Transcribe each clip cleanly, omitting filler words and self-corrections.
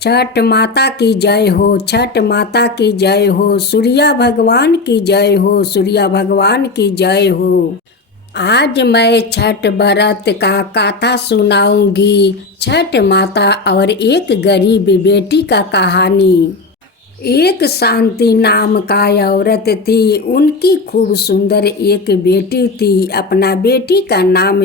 छठ माता की जय हो, छठ माता की जय हो, सूर्या भगवान की जय हो, सूर्या भगवान की जय हो। आज मैं छठ व्रत का कथा सुनाऊंगी। छठ माता और एक गरीब बेटी का कहानी। एक शांति नाम का औरत थी। उनकी खूब सुंदर एक बेटी थी। अपना बेटी का नाम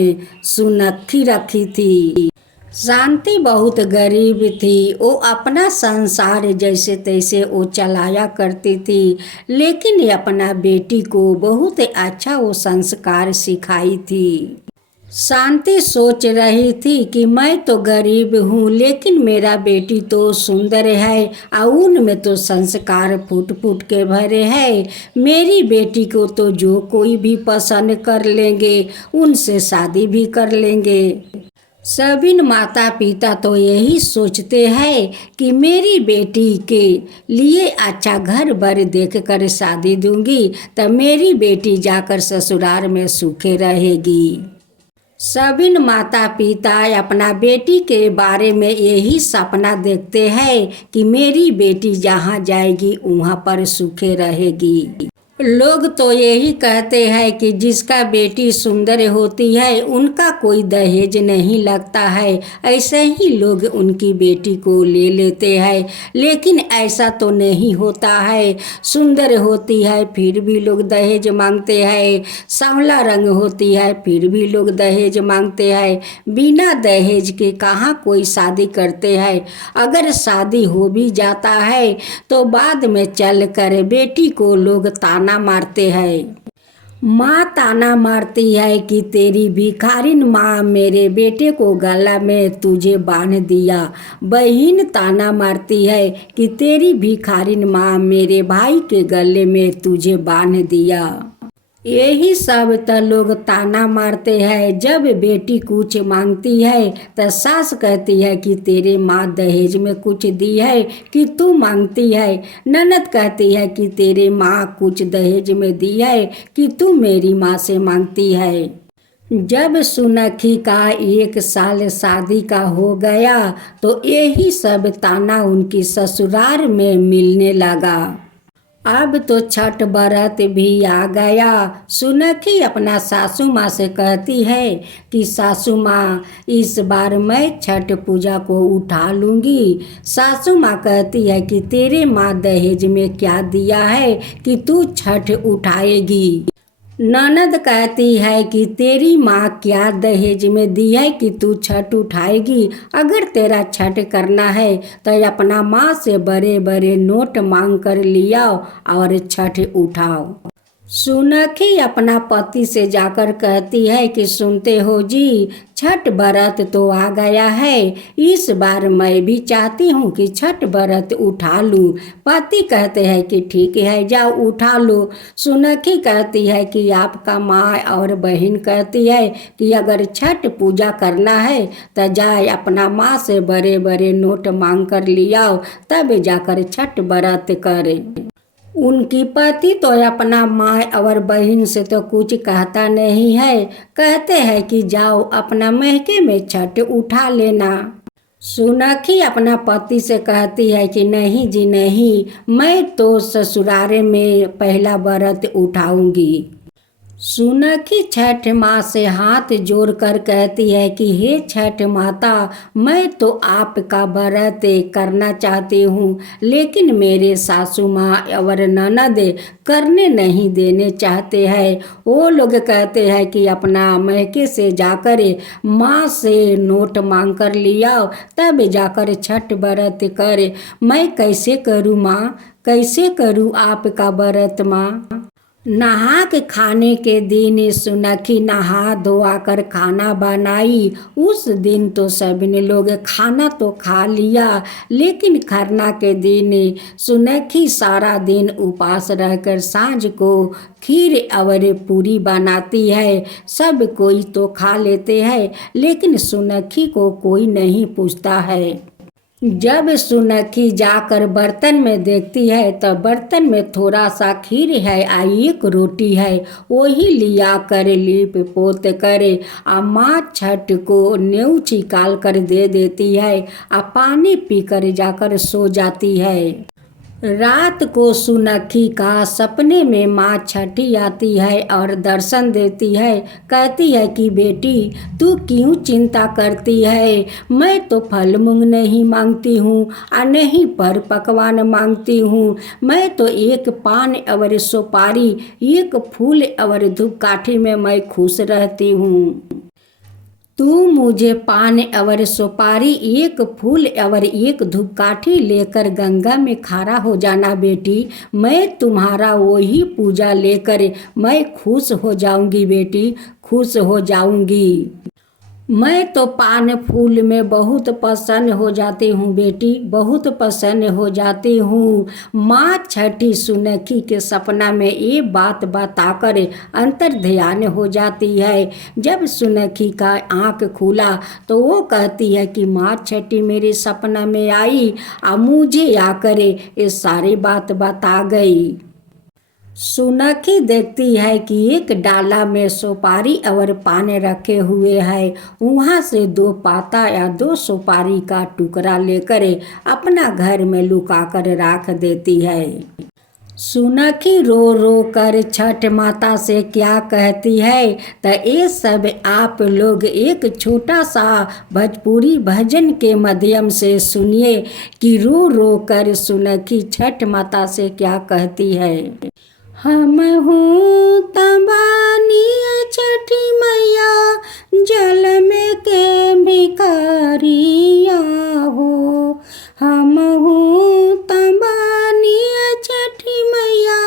सुनखी रखी थी। शांति बहुत गरीब थी। वो अपना संसार जैसे तैसे वो चलाया करती थी, लेकिन अपना बेटी को बहुत अच्छा वो संस्कार सिखाई थी। शांति सोच रही थी कि मैं तो गरीब हूँ, लेकिन मेरा बेटी तो सुंदर है और उनमें तो संस्कार फूट फूट के भरे हैं। मेरी बेटी को तो जो कोई भी पसंद कर लेंगे, उनसे शादी भी कर लेंगे। सभी माता पिता तो यही सोचते हैं कि मेरी बेटी के लिए अच्छा घर बर देख कर शादी दूंगी, तब मेरी बेटी जाकर ससुराल में सुखे रहेगी। सभी माता पिता अपना बेटी के बारे में यही सपना देखते हैं कि मेरी बेटी जहाँ जाएगी वहाँ पर सुखे रहेगी। लोग तो यही कहते हैं कि जिसका बेटी सुंदर होती है उनका कोई दहेज नहीं लगता है। ऐसे ही लोग उनकी बेटी को ले लेते हैं, लेकिन ऐसा तो नहीं होता है। सुंदर होती है फिर भी लोग दहेज मांगते हैं, सांवला रंग होती है फिर भी लोग दहेज मांगते हैं। बिना दहेज के कहाँ कोई शादी करते हैं। अगर शादी हो भी जाता है तो बाद में चल कर बेटी को लोग ताना मारते हैं। माँ ताना मारती है कि तेरी भिखारिन माँ मेरे बेटे को गला में तुझे बांध दिया। बहन ताना मारती है कि तेरी भिखारिन माँ मेरे भाई के गले में तुझे बांध दिया। यही सब तो लोग ताना मारते हैं। जब बेटी कुछ मांगती है तो सास कहती है कि तेरे माँ दहेज में कुछ दी है कि तू मांगती है। ननद कहती है कि तेरे माँ कुछ दहेज में दी है कि तू मेरी माँ से मांगती है। जब सुनखी का 1 साल शादी का हो गया तो यही सब ताना उनकी ससुराल में मिलने लगा। अब तो छठ व्रत भी आ गया। सुनखी अपना सासू माँ से कहती है कि सासू माँ, इस बार मैं छठ पूजा को उठा लूँगी। सासू माँ कहती है कि तेरे माँ दहेज में क्या दिया है कि तू छठ उठाएगी। ननद कहती है कि तेरी माँ क्या दहेज में दी है कि तू छठ उठाएगी। अगर तेरा छठ करना है तो अपना माँ से बड़े बड़े नोट मांग कर लियाओ और छठ उठाओ। सुनखी अपना पति से जाकर कहती है कि सुनते हो जी, छठ व्रत तो आ गया है। इस बार मैं भी चाहती हूँ कि छठ व्रत उठा लूँ। पति कहते हैं कि ठीक है, जाओ उठा लो। सुनखी कहती है कि आपका माँ और बहन कहती है कि अगर छठ पूजा करना है तो जाए अपना माँ से बड़े बड़े नोट मांग कर लियाओ, तब जाकर छठ व्रत करे। उनकी पति तो अपना माँ और बहन से तो कुछ कहता नहीं है। कहते हैं कि जाओ अपना महके में छठ उठा लेना। सुनखी अपना पति से कहती है कि नहीं जी नहीं, मैं तो ससुराल में पहला व्रत उठाऊंगी। सुनखी छठ माँ से हाथ जोड़कर कहती है कि हे छठ माता, मैं तो आपका व्रत करना चाहती हूँ, लेकिन मेरे सासू माँ और ननद करने नहीं देने चाहते हैं। वो लोग कहते हैं कि अपना मैके से जाकर माँ से नोट मांग कर लियाओ, तब जाकर छठ व्रत करे। मैं कैसे करूँ माँ, कैसे करूँ आपका व्रत माँ। नहा के खाने के दिन सुनखी नहा धोआ कर खाना बनाई। उस दिन तो सभी ने लोग खाना तो खा लिया, लेकिन खरना के दिन सुनखी सारा दिन उपवास रहकर सांझ को खीर और पूरी बनाती है। सब कोई तो खा लेते हैं, लेकिन सुनखी को कोई नहीं पूछता है। जब सुनखी जाकर बर्तन में देखती है तो बर्तन में थोड़ा सा खीर है आ एक रोटी है, वही लिया कर लीप पोत करे आ माँ छठ को न्यू छिकाल कर दे देती है आ पानी पीकर जाकर सो जाती है। रात को सुनखी का सपने में माँ छठी आती है और दर्शन देती है। कहती है कि बेटी तू क्यों चिंता करती है, मैं तो फल मूंग नहीं मांगती हूँ और नहीं पर पकवान मांगती हूँ, मैं तो एक पान और सुपारी एक फूल और धूपकाठी में मैं खुश रहती हूँ। तू मुझे पान और सुपारी एक फूल और एक धूपकाठी लेकर गंगा में खड़ा हो जाना बेटी, मैं तुम्हारा वही पूजा लेकर मैं खुश हो जाऊंगी बेटी, खुश हो जाऊंगी। मैं तो पान फूल में बहुत प्रसन्न हो जाती हूँ बेटी, बहुत प्रसन्न हो जाती हूँ। माँ छठी सुनखी के सपना में ये बात बताकर अंतर ध्यान हो जाती है। जब सुनखी का आँख खुला तो वो कहती है कि माँ छठी मेरे सपना में आई और मुझे आकर ये सारी बात बता गई। सुनखी देखती है कि एक डाला में सुपारी और पान रखे हुए है, वहाँ से 2 पाता या 2 सुपारी का टुकड़ा लेकर अपना घर में लुका कर रख देती है। सुनखी रो रो कर छठ माता से क्या कहती है, तो ये सब आप लोग एक छोटा सा भोजपुरी भजन के माध्यम से सुनिए कि रो रो कर सुनखी छठ माता से क्या कहती है। हम हूँ तबानिया छठी मैया, जल में के भिखारिया हो। हम हूँ तबानिया छठी मैया,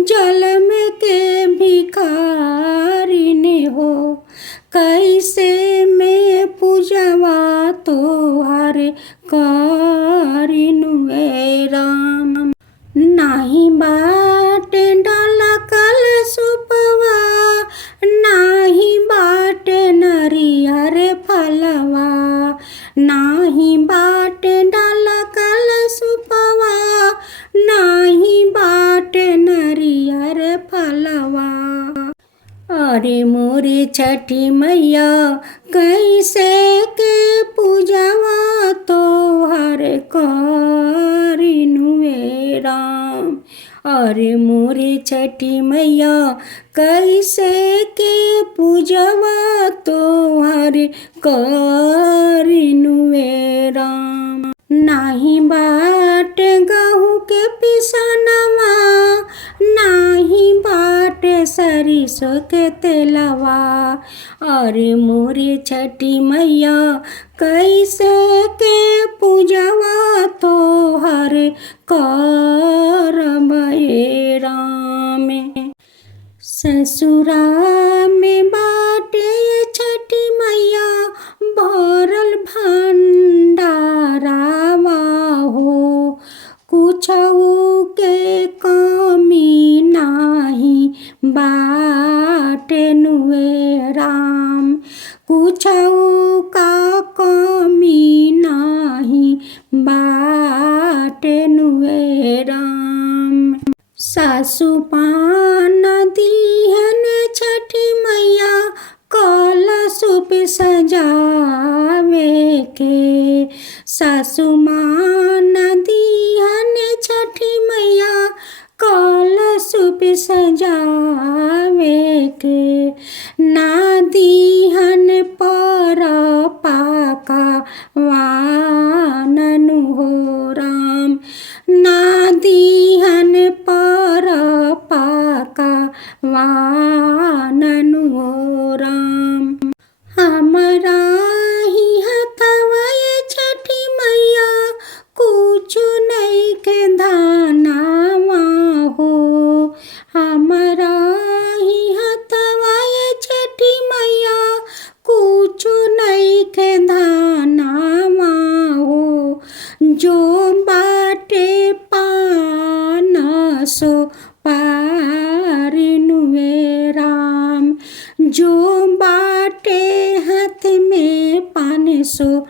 जल में के भिखारिनी हो। कैसे मैं पूजवा तोहार करिनु ए राम। नाही बाट डाला कल सुपवा, नाही बाट नरियर फलवा। नाही बाट डाला कल सुपवा, नाही बाट नरियर फलवा। अरे मोरे छठी मैया कैसे के पूजवा तोहर करिनु ए राम। अरे मोरे छठी मैया कैसे के पूजवा तोहर करिनु ए राम। नाही बाट गहूँ के पिसनवा, नाही बाट सरिसो के तेलवा। अरे मोरे छठी मैया कैसे के पूजवा तोहर करब ए राम। ससुरा में बाटे छठी मैया भरल भंडारावा हो। कुछऊ के कमी नाही बाटे नुए राम। कुछऊ का कमी नाही बाटे नुए राम। सासु पान दीहन छठी मैया कलशुप सजावे के। सासु मान दीहन छठी मैया कलशुप सजावे के। ना दीहन पर पाका वाननु हो राम। ना दीहन पर पाका वाननु हो राम। हमरा ही हथवा छठी मैया कुछ नहीं के धानावा हो। हमरा ही हथवा छठी मैया कुछ नहीं के धानावा हो। जो बाटे पान सो पारिनु ए राम। जो बाटे हाथ में पान सो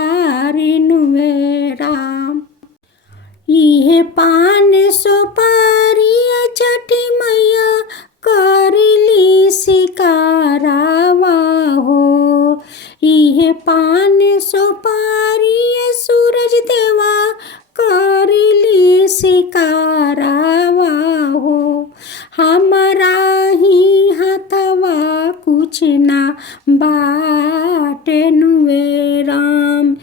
पारिनुवे राम। इहे पान सुपारी छठी मैया करली शिकारावा हो। इहे पान सुपारी सूरज देवा करली शिकारावा हो। हमरा ही हाथवा कुछ ना बाटे नुवे राम।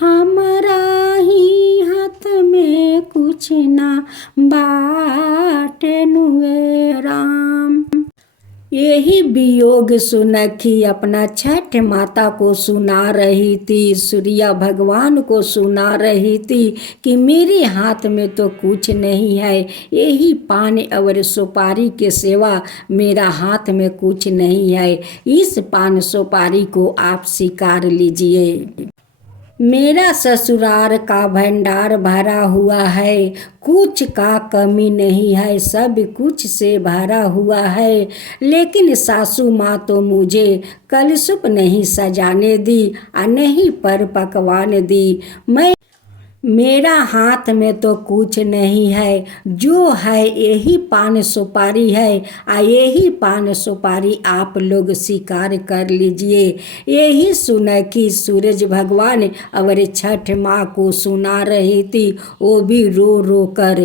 हमरा ही हाथ में कुछ ना बाटे नुवे राम। यही वियोग सुनखी अपना छठ माता को सुना रही थी, सूर्य भगवान को सुना रही थी कि मेरे हाथ में तो कुछ नहीं है, यही पान और सुपारी के सिवा मेरा हाथ में कुछ नहीं है। इस पान सुपारी को आप स्वीकार लीजिए। मेरा ससुराल का भंडार भरा हुआ है, कुछ का कमी नहीं है, सब कुछ से भरा हुआ है। लेकिन सासू माँ तो मुझे कलशुप नहीं सजाने दी और नहीं पर पकवान दी। मेरा हाथ में तो कुछ नहीं है, जो है यही पान सुपारी है। यही पान सुपारी आप लोग स्वीकार कर लीजिए। यही सुनखी सूरज भगवान और छठ माँ को सुना रही थी, वो भी रो रो कर।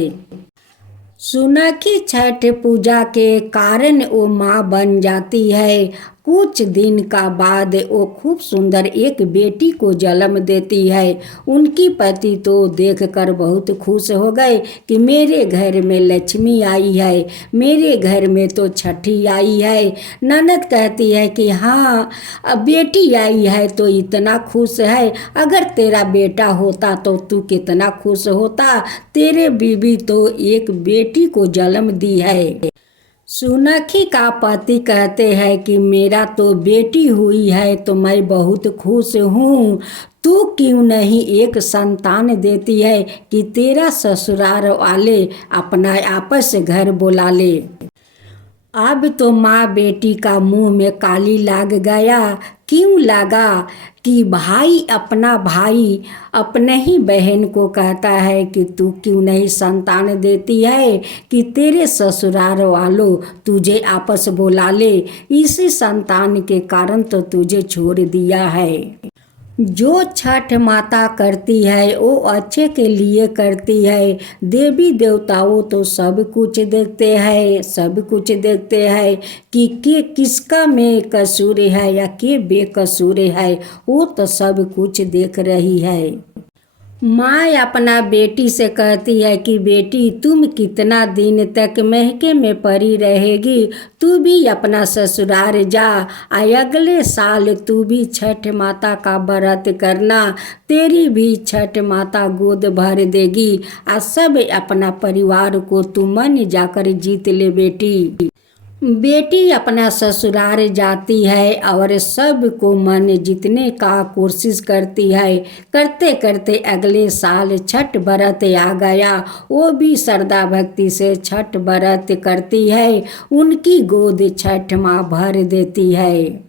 सुनखी छठ पूजा के कारण वो माँ बन जाती है। कुछ दिन का बाद वो खूब सुंदर एक बेटी को जन्म देती है। उनकी पति तो देखकर बहुत खुश हो गए कि मेरे घर में लक्ष्मी आई है, मेरे घर में तो छठी आई है। ननद कहती है कि हाँ, अब बेटी आई है तो इतना खुश है, अगर तेरा बेटा होता तो तू कितना खुश होता। तेरे बीबी तो एक बेटी को जन्म दी है। सुनखी का पति कहते हैं कि मेरा तो बेटी हुई है तो मैं बहुत खुश हूँ, तू क्यों नहीं एक संतान देती है कि तेरा ससुराल वाले अपना आपस घर बुला ले। अब तो माँ बेटी का मुंह में काली लाग गया। क्यों लगा कि भाई अपने ही बहन को कहता है कि तू क्यों नहीं संतान देती है कि तेरे ससुराल वालों तुझे आपस बुला ले, इसी संतान के कारण तो तुझे छोड़ दिया है। जो छठ माता करती है वो अच्छे के लिए करती है। देवी देवताओं तो सब कुछ देखते हैं कि किसका में कसूर है या के बेकसूर है, वो तो सब कुछ देख रही है। माँ अपना बेटी से कहती है कि बेटी तुम कितना दिन तक महके में पड़ी रहेगी, तू भी अपना ससुराल जा, अगले साल तू भी छठ माता का व्रत करना, तेरी भी छठ माता गोद भर देगी और सब अपना परिवार को तू मन जाकर जीत ले बेटी। बेटी अपना ससुराल जाती है और सबको मन जीतने का कोशिश करती है। करते करते अगले साल छठ व्रत आ गया। वो भी श्रद्धा भक्ति से छठ व्रत करती है, उनकी गोद छठ माँ भर देती है।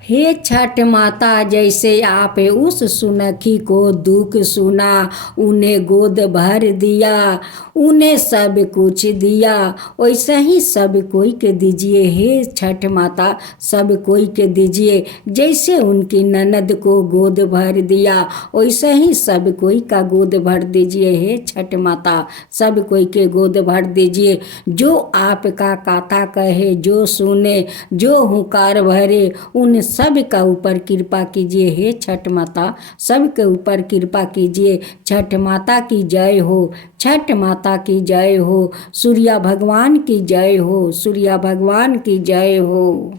हे छठ माता, जैसे आप उस सुनखी को दुख सुना, उन्हें गोद भर दिया, उन्हें सब कुछ दिया, वैसे ही सब कोई के दीजिए। हे छठ माता, सब कोई के दीजिए। जैसे उनकी ननद को गोद भर दिया, वैसे ही सब कोई का गोद भर दीजिए। हे छठ माता, सब कोई के गोद भर दीजिए। जो आपका कथा कहे, जो सुने, जो हुकार भरे, उन सब का ऊपर कृपा कीजिए। हे छठ माता, सब के ऊपर कृपा कीजिए। छठ माता की जय हो, छठ माता की जय हो, सूर्य भगवान की जय हो, सूर्य भगवान की जय हो।